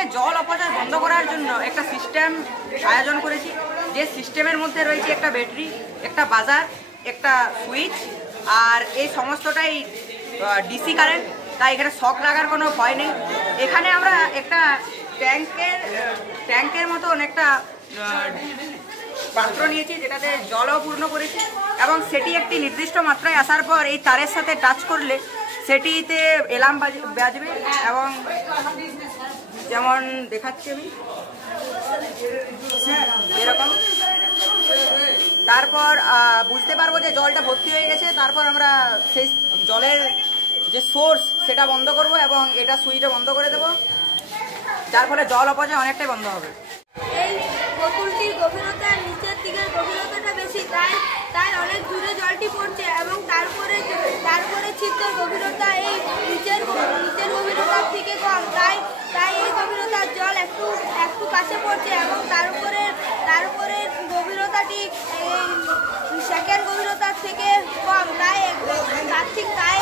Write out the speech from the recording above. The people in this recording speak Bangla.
থেকে জল অপচয় বন্ধ করার জন্য একটা সিস্টেম আয়োজন করেছি, যে সিস্টেমের মধ্যে রয়েছে একটা ব্যাটারি, একটা বাজার, একটা সুইচ, আর এই সমস্তটাই ডিসি কারেন্ট, তাই এখানে শক লাগার কোনো ভয় নেই। এখানে আমরা একটা ট্যাঙ্কের মতন একটা পাত্র নিয়েছি, যেটাতে জলও পূর্ণ করেছি, এবং সেটি একটি নির্দিষ্ট মাত্রায় আসার পর এই তারের সাথে টাচ করলে সেটিতে এলার্ম বাজবে, এবং যেমন দেখাচ্ছি আমি এরকম। তারপর বুঝতে পারবো যে জলটা ভর্তি হয়ে গেছে। তারপর আমরা সেই জলের যে সোর্স সেটা বন্ধ করব এবং এটা সুইচটা বন্ধ করে দেবো, যার ফলে জল অপচয় অনেকটাই বন্ধ হবে। এই বোতলটির গভীরতা নিচের দিকের গভীরতাটা বেশি, তাই অনেক দূরে জলটি পড়ছে, এবং তারপরে ছিদ্রের গভীরতা এই নিচের গভীরতার থেকে কম, তাই এই গভীরতার জল একটু কাছে পড়ছে, এবং তারপরে গভীরতাটি সেকেন্ড গভীরতার থেকে কম, তাই